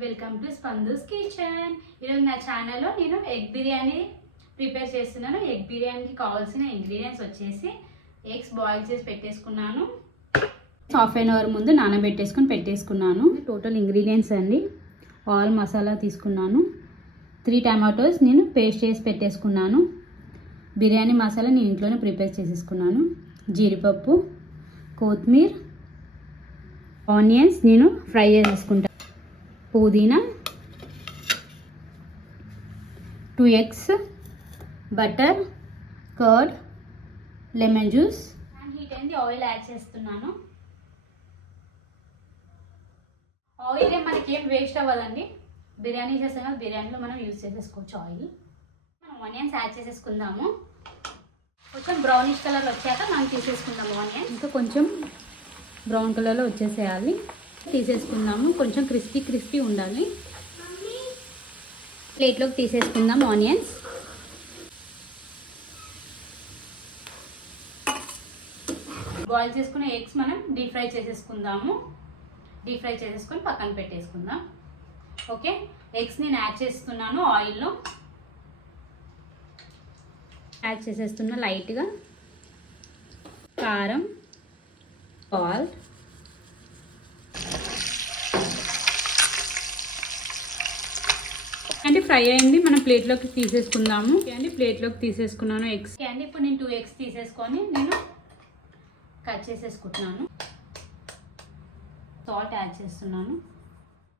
Welcome to స్పందూస్ kitchen. ఈరోజు నా ఛానల్లో నేను ఎగ్ బిర్యానీ ప్రిపేర్ చేస్తున్నాను. ఎగ్ బిర్యానీకి కావాల్సిన ఇంగ్రీడియంట్స్ వచ్చేసి ఎగ్స్ బాయిల్ చేసి పెట్టేసుకున్నాను. హాఫ్ అన్ అవర్ ముందు పెట్టేసుకున్నాను. టోటల్ ఇంగ్రీడియంట్స్ అండి. ఆల్ మసాలా తీసుకున్నాను. 3 టమాటోస్ నేను పేస్ట్ చేసి పెట్టేసుకున్నాను. బిర్యానీ మసాలా నేను ఇంట్లోనే ప్రిపేర్ చేసేసుకున్నాను. జీడిపప్పు, కొత్తిమీర, ఆనియన్స్ నేను ఫ్రై చేసేసుకుంటాను. పుదీనా, 2 eggs, butter, curd, lemon juice and heat అయింది ఆయిల్ యాడ్ చేస్తున్నాను. ఆయిల్ మనకి ఏం వేస్ట్ అవ్వదండి. బిర్యానీ చేస్తాం కదా, బిర్యానీలో మనం యూజ్ చేసేసుకోవచ్చు ఆయిల్. మనం ఆనియన్స్ యాడ్ చేసేసుకుందాము. కొంచెం బ్రౌనిష్ కలర్ వచ్చాక మనం తీసేసుకుందాము ఆనియన్స్. ఇంకా కొంచెం బ్రౌన్ కలర్లో వచ్చేసేయాలి. తీసేసుకుందాము. కొంచెం క్రిస్పీ ఉండాలి. ప్లేట్లోకి తీసేసుకుందాం ఆనియన్స్. బాయిల్ చేసుకున్న ఎగ్స్ మనం డీప్ ఫ్రై చేసేసుకుందాము. డీప్ ఫ్రై చేసేసుకొని పక్కన పెట్టేసుకుందాం. ఓకే, ఎగ్స్ నేను యాడ్ చేస్తున్నాను ఆయిల్లో. యాడ్ చేసేస్తున్నా లైట్గా. కారం, సాల్ట్, అంటే ఫ్రై అయింది. మనం ప్లేట్లోకి తీసేసుకుందాము. అండి ప్లేట్లోకి తీసేసుకున్నాను ఎగ్స్ అండి. ఇప్పుడు నేను 2 eggs తీసేసుకొని నేను కట్ చేసేసుకుంటున్నాను. సాల్ట్ యాడ్ చేస్తున్నాను.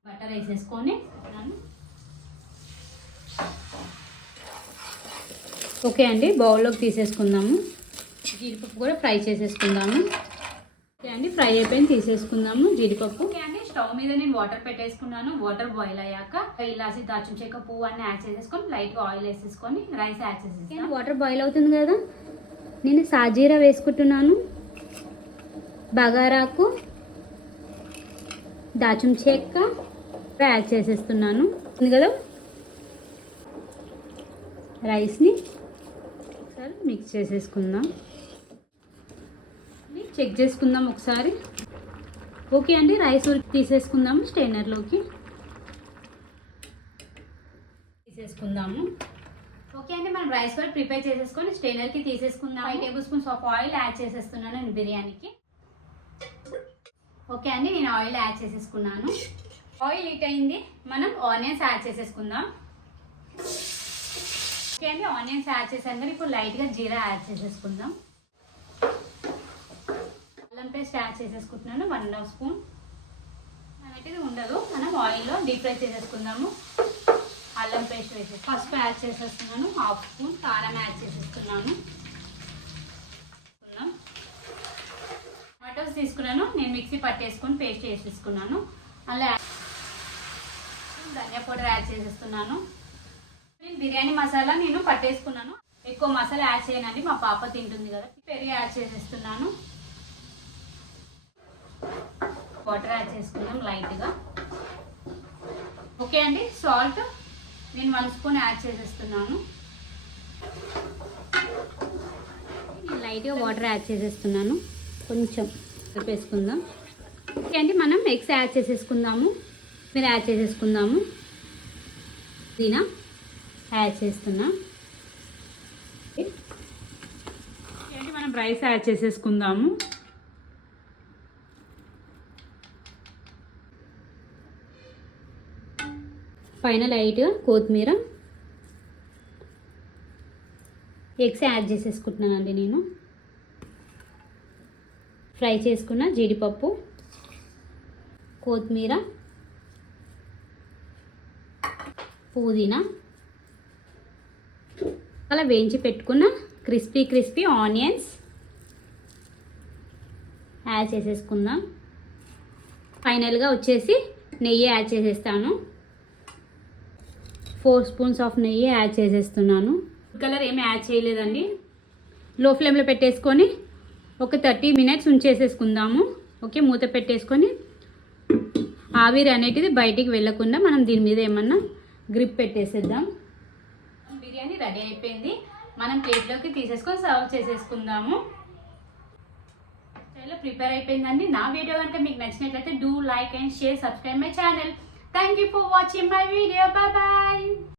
బటర్ వేసేసుకొని ఓకే అండి, బౌల్లోకి తీసేసుకుందాము. జీడిపప్పు కూడా ఫ్రై చేసేసుకుందాము. ఓకే అండి, ఫ్రై అయిపోయింది, తీసేసుకుందాము జీడిపప్పు. ఓకే అండి, స్టవ్ మీద నేను వాటర్ పెట్టేసుకున్నాను. వాటర్ బాయిల్ అయ్యాక ఇలాచి, దాల్చిన చెక్క, పువ్వు అన్నీ యాడ్ చేసేసుకొని లైట్గా ఆయిల్ వేసేసుకొని రైస్ యాడ్ చేసేసుకొని వాటర్ బాయిల్ అవుతుంది కదా, నేను సాజీరా వేసుకుంటున్నాను. బగారాకు, దాల్చిన చెక్క యాడ్ చేసేస్తున్నాను కదా. రైస్ని ఒకసారి మిక్స్ చేసేసుకుందాం. చెక్ చేసుకుందాం ఒకసారి. ఓకే అండి, రైస్ తీసేసుకుందాము. స్టెయినర్లోకి తీసేసుకుందాము. ఓకే అండి, మనం రైస్ కూడా ప్రిపేర్ చేసేసుకొని స్టెయినర్కి తీసేసుకుందాం. 5 tablespoons ఆఫ్ ఆయిల్ యాడ్ చేసేస్తున్నాను నేను బిర్యానీకి. ఓకే అండి, నేను ఆయిల్ యాడ్ చేసేసుకున్నాను. ఆయిల్ హీట్ అయింది, మనం ఆనియన్స్ యాడ్ చేసేసుకుందాం. ఓకే అండి, ఆనియన్స్ యాడ్ చేసాం కానీ ఇప్పుడు లైట్గా జీరా యాడ్ చేసేసుకుందాం. అల్లం పేస్ట్ యాడ్ చేసేసుకుంటున్నాను 1.5 స్పూన్. అనేది ఉండదు, మనం ఆయిల్లో డీప్ ఫ్రై చేసేసుకుందాము. అల్లం పేస్ట్ వేసి పసుపు యాడ్ చేసేస్తున్నాను 1/2 స్పూన్. కారం యాడ్ చేసేస్తున్నాను. టమాటోస్ తీసుకున్నాను నేను, మిక్సీ పట్టేసుకొని పేస్ట్ చేసేసుకున్నాను. అలా ధనియా పౌడర్ యాడ్ చేసేస్తున్నాను. నేను బిర్యానీ మసాలా నేను పట్టేసుకున్నాను. ఎక్కువ మసాలా యాడ్ చేయనండి, మా పాప తింటుంది కదా. పెరుగు యాడ్ చేసేస్తున్నాను. వాటర్ యాడ్ చేసుకుందాం లైట్గా. ఓకే అండి, సాల్ట్ నేను 1 స్పూన్ యాడ్ చేసేస్తున్నాను. లైట్గా వాటర్ యాడ్ చేసేస్తున్నాను. కొంచెం కలిపేసుకుందాం. ఓకే అండి, మనం ఎగ్స్ యాడ్ చేసేసుకుందాము. మీరు యాడ్ చేసేసుకుందాము. దీనా యాడ్ చేస్తున్నా. ఓకే అండి, మనం రైస్ యాడ్ చేసేసుకుందాము. పైన లైట్గా కొత్తిమీర, ఎగ్స్ యాడ్ చేసేసుకుంటున్నానండి నేను. ఫ్రై చేసుకున్న జీడిపప్పు, కొత్తిమీర, పుదీనా, అలా వేయించి పెట్టుకున్న క్రిస్పీ ఆనియన్స్ యాడ్ చేసేసుకుందాం. ఫైనల్గా వచ్చేసి నెయ్యి యాడ్ చేసేస్తాను. 4 స్పూన్స్ ఆఫ్ నెయ్యి యాడ్ చేసేస్తున్నాను. కలర్ ఏమి యాడ్ చేయలేదండి. లో ఫ్లేమ్లో పెట్టేసుకొని ఒక 30 minutes ఉంచేసేసుకుందాము. ఓకే, మూత పెట్టేసుకొని ఆవిరి అనేటిది బయటికి వెళ్ళకుండా మనం దీని మీద ఏమన్నా గ్రిప్ పెట్టేసేద్దాం. బిర్యానీ రెడీ అయిపోయింది. మనం ప్లేట్లోకి తీసేసుకొని సర్వ్ చేసేసుకుందాము. చాలా ప్రిపేర్ అయిపోయిందండి. నా వీడియో కనుక మీకు నచ్చినట్లయితే do like and share, subscribe my channel. Thank you for watching my video. Bye bye.